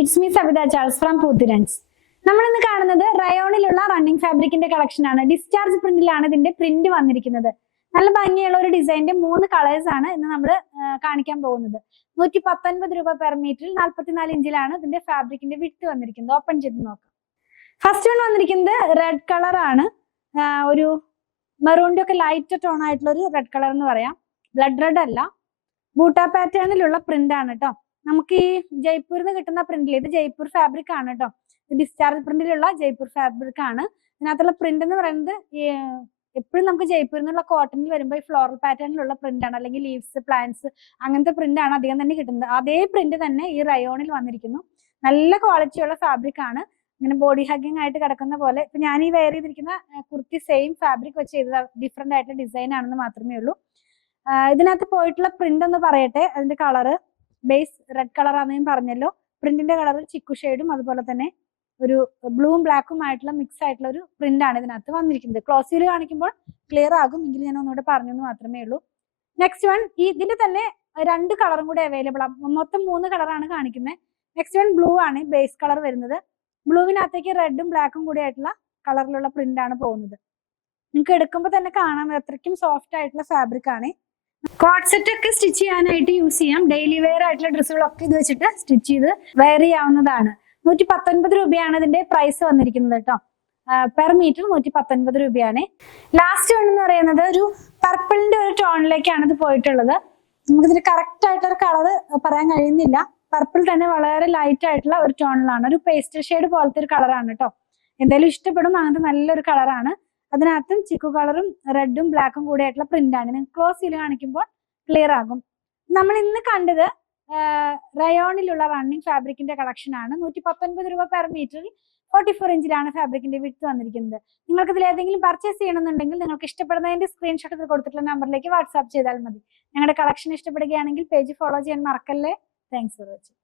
It's me Savitha Charles from പൂത്തിരൻസ്. നമ്മൾ ഇന്ന് കാണുന്നത് റയോണിലുള്ള റണ്ണിങ് ഫാബ്രിക്കിന്റെ കളക്ഷൻ ആണ്. ഡിസ്ചാർജ് പ്രിന്റിലാണ് ഇതിന്റെ പ്രിന്റ് വന്നിരിക്കുന്നത്. നല്ല ഭംഗിയുള്ള ഒരു ഡിസൈനിന്റെ 3 കളേഴ്സ് ആണ് ഇന്ന് നമ്മൾ കാണിക്കാൻ പോകുന്നത്. 119 രൂപ പെർ മീറ്ററിൽ 44 ഇഞ്ചിലാണ് ഇതിന്റെ ഫാബ്രിക്കിന്റെ വിഡ്ത് വന്നിരിക്കുന്നത്. ഓപ്പൺ ചെയ്ത് നോക്കാം. ഫസ്റ്റ് വൺ വന്നിരിക്കുന്നത് റെഡ് കളർ ആണ്. ഒരു മെറൂണിന്റെ ഒക്കെ ലൈറ്റ് ടോൺ ആയിട്ടുള്ള ഒരു റെഡ് കളർ എന്ന് പറയാം. ബ്ലഡ് റെഡ് അല്ല, ബൂട്ട പാറ്റേണിലുള്ള പ്രിന്റ് ആണ് കേട്ടോ. നമുക്ക് ഈ ജയ്പൂരിൽ നിന്ന് കിട്ടുന്ന പ്രിന്റിൽ ഇത് ജയ്പൂർ ഫാബ്രിക് ആണ് കേട്ടോ. ഡിസ്ചാർജ് പ്രിന്റിലുള്ള ജയ്പൂർ ഫാബ്രിക് ആണ്. ഇതിനകത്തുള്ള പ്രിന്റ് എന്ന് പറയുന്നത് എപ്പോഴും നമുക്ക് ജയ്പൂരിൽ നിന്നുള്ള കോട്ടണിൽ വരുമ്പോൾ ഈ ഫ്ലോറൽ പാറ്റേണിലുള്ള പ്രിന്റ് ആണ്, അല്ലെങ്കിൽ ലീവ്സ്, പ്ലാന്റ്സ്, അങ്ങനത്തെ പ്രിന്റ് ആണ് അധികം തന്നെ കിട്ടുന്നത്. അതേ പ്രിന്റ് തന്നെ ഈ റയോണിൽ വന്നിരിക്കുന്നു. നല്ല ക്വാളിറ്റിയുള്ള ഫാബ്രിക് ആണ്. ഇങ്ങനെ ബോഡി ഹഗ്ഗിങ് ആയിട്ട് കിടക്കുന്ന പോലെ. ഇപ്പൊ ഞാൻ ഈ വെയർ ചെയ്തിരിക്കുന്ന കുർത്തി സെയിം ഫാബ്രിക് വെച്ച് ചെയ്തത്, ഡിഫറെന്റ് ആയിട്ടുള്ള ഡിസൈൻ ആണെന്ന് മാത്രമേ ഉള്ളൂ. ഇതിനകത്ത് പോയിട്ടുള്ള പ്രിന്റ് എന്ന് പറയട്ടെ, അതിന്റെ കളറ് ബേസ് റെഡ് കളർ ആണെന്ന് ഞാൻ പറഞ്ഞല്ലോ. പ്രിന്റിന്റെ കളർ ചിക്കു ഷെയ്ഡും അതുപോലെ തന്നെ ഒരു ബ്ലൂവും ബ്ലാക്കും ആയിട്ടുള്ള മിക്സ് ആയിട്ടുള്ള ഒരു പ്രിന്റ് ആണ് ഇതിനകത്ത് വന്നിരിക്കുന്നത്. ക്ലോസ് വ്യൂ കാണിക്കുമ്പോൾ ക്ലിയർ ആകും, എങ്കിൽ ഞാൻ ഒന്നുകൂടെ പറഞ്ഞെന്ന് മാത്രമേ ഉള്ളൂ. നെക്സ്റ്റ് വൺ, ഇതിന്റെ തന്നെ 2 കളറും കൂടെ അവൈലബിൾ ആണ്. മൊത്തം 3 കളറാണ് കാണിക്കുന്നത്. നെക്സ്റ്റ് വൺ ബ്ലൂ ആണ് ബേസ് കളർ വരുന്നത്. ബ്ലൂവിനകത്തേക്ക് റെഡും ബ്ലാക്കും കൂടി ആയിട്ടുള്ള കളറിലുള്ള പ്രിന്റ് ആണ് പോകുന്നത്. നിങ്ങൾക്ക് എടുക്കുമ്പോൾ തന്നെ കാണാം അത്രയ്ക്കും സോഫ്റ്റ് ആയിട്ടുള്ള ഫാബ്രിക് ആണ്. കോട്ട് സെറ്റ് ഒക്കെ സ്റ്റിച്ച് ചെയ്യാനായിട്ട് യൂസ് ചെയ്യാം. ഡെയിലി വെയർ ആയിട്ടുള്ള ഡ്രസ്സുകളൊക്കെ ഇത് വെച്ചിട്ട് സ്റ്റിച്ച് ചെയ്ത് വെയർ ചെയ്യാവുന്നതാണ്. 119 രൂപയാണ് ഇതിന്റെ പ്രൈസ് വന്നിരിക്കുന്നത് കേട്ടോ. പെർ മീറ്റർ 119 രൂപയാണ്. ലാസ്റ്റ് വൺ എന്ന് പറയുന്നത് ഒരു പർപ്പിളിന്റെ ഒരു ടോണിലേക്കാണ് ഇത് പോയിട്ടുള്ളത്. നമുക്കിതിന്റെ കറക്റ്റ് ആയിട്ടൊരു കളർ പറയാൻ കഴിയുന്നില്ല. പർപ്പിൾ തന്നെ വളരെ ലൈറ്റ് ആയിട്ടുള്ള ഒരു ടോണിലാണ്, ഒരു പേസ്റ്റൽ ഷെയ്ഡ് പോലത്തെ ഒരു കളറാണ് കേട്ടോ. എന്തായാലും ഇഷ്ടപ്പെടും, അങ്ങനത്തെ നല്ലൊരു കളറാണ്. അതിനകത്തും ചിക്കു കളറും റെഡും ബ്ലാക്കും കൂടെ ആയിട്ടുള്ള പ്രിന്റ് ആണ്. നിങ്ങൾക്ക് ക്ലോസ് ചെയ്ത് കാണിക്കുമ്പോൾ ക്ലിയർ ആകും. നമ്മൾ ഇന്ന് കണ്ടത് റയോണിലുള്ള റണ്ണിങ് ഫാബ്രിക്കിന്റെ കളക്ഷൻ ആണ്. 119 രൂപ പെർ മീറ്ററിൽ 44 ഇഞ്ചിലാണ് ഫാബ്രിക്കിന്റെ വിഡ്ത് വന്നിരിക്കുന്നത്. നിങ്ങൾക്ക് ഇതിൽ ഏതെങ്കിലും പർച്ചേസ് ചെയ്യണമെന്നുണ്ടെങ്കിൽ നിങ്ങൾക്ക് ഇഷ്ടപ്പെടുന്നതിന്റെ സ്ക്രീൻഷോട്ട് ഇതിൽ കൊടുത്തിട്ടുള്ള നമ്പറിലേക്ക് വാട്സ്ആപ്പ് ചെയ്താൽ മതി. ഞങ്ങളുടെ കളക്ഷൻ ഇഷ്ടപ്പെടുകയാണെങ്കിൽ പേജ് ഫോളോ ചെയ്യാൻ മറക്കല്ലേ. Thanks for watching.